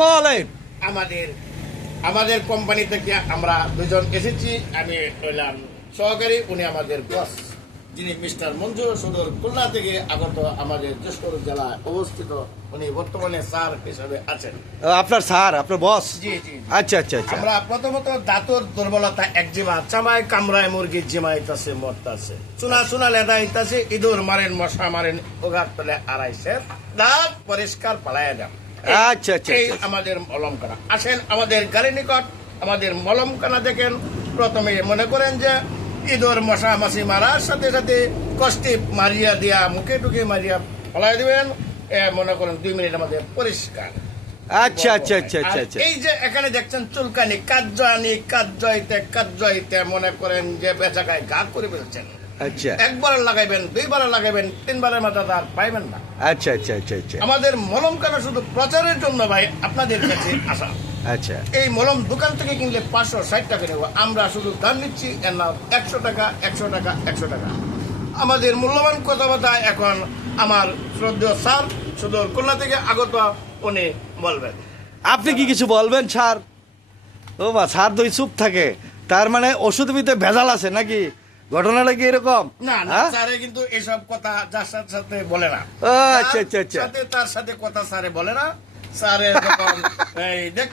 বলেন। আমাদের আমাদের কোম্পানি থেকে আমরা দুজন এসেছি। আমি হইলাম সহকারী, উনি আমাদের বস, যিনি মিস্টার মঞ্জু, সুদূর খুলনা থেকে আগত, আমাদের যশোর জেলায় অবস্থিত। উনি বর্তমানে স্যার হিসেবে আছেন। আপনার স্যার, আপনার বস? জি জি। আচ্ছা আচ্ছা আচ্ছা। আমরা প্রথমত দাঁতর দুর্বলতা, একজিমা, চামায় কামড়ায় মুরগি জিমাইতাছে মরতাছে, চুনা চুনা লেদাইতাছে, ইঁদুর মারেন, মশা মারেন, ওগার তলে আড়াইছে, দাঁত পরিষ্কার পালাইয়া দেন। আচ্ছা আচ্ছা এই আচ্ছা। আমাদের মলমখানা। আসেন আমাদের গাড়ি নিকট, আমাদের মলমখানা দেখেন। প্রথমে মনে করেন যে ইঁদুর মশা মাছি মারার সাথে সাথে কষ্টি মারিয়া দিয়া, মুখে টুকে মারিয়া ফলাই দিবেন। মনে করেন 2 মিনিট আমাদের পরিষ্কার। আচ্ছা আচ্ছা আচ্ছা আর আচ্ছা আচ্ছা। এই যে এখানে দেখছেন চুলকানি, কাজ মনে করেন যে বেচাকায় গা করে ফেলছেন। আচ্ছা একবার লাগাইবেন, 2বার লাগাইবেন, 3বারের মাথা তার পাইবেন না। আচ্ছা আচ্ছা আচ্ছা আচ্ছা আমাদের মলমখানা শুধু প্রচারের জন্য ভাই আপনাদের কাছে আসা। আচ্ছা। এই মলম দোকান থেকে কিনলে 560 টাকা নেব, আমরা শুধু দাম নিচ্ছি এর নাম 100 টাকা, 100 টাকা, 100 টাকা। আমাদের মূল্যবান কথাবার্তা এখন আমার শ্রদ্ধেয় স্যার সুদূর খুলনা থেকে আগত, উনি বলবেন। আপনি কি কিছু বলবেন স্যার? ও বা স্যার দই চুপ থাকে, তার মানে ওষুধের ভিতরে ভেজাল আছে নাকি? ঘটনাটা কি এরকম? না না, হ্যাঁ? স্যারে কিন্তু এসব কথা যার সাথে বলে না। ও, আচ্ছা আচ্ছা আচ্ছা। তার সাথে কথা স্যারে বলে না। স্যারের যখন এই দেখ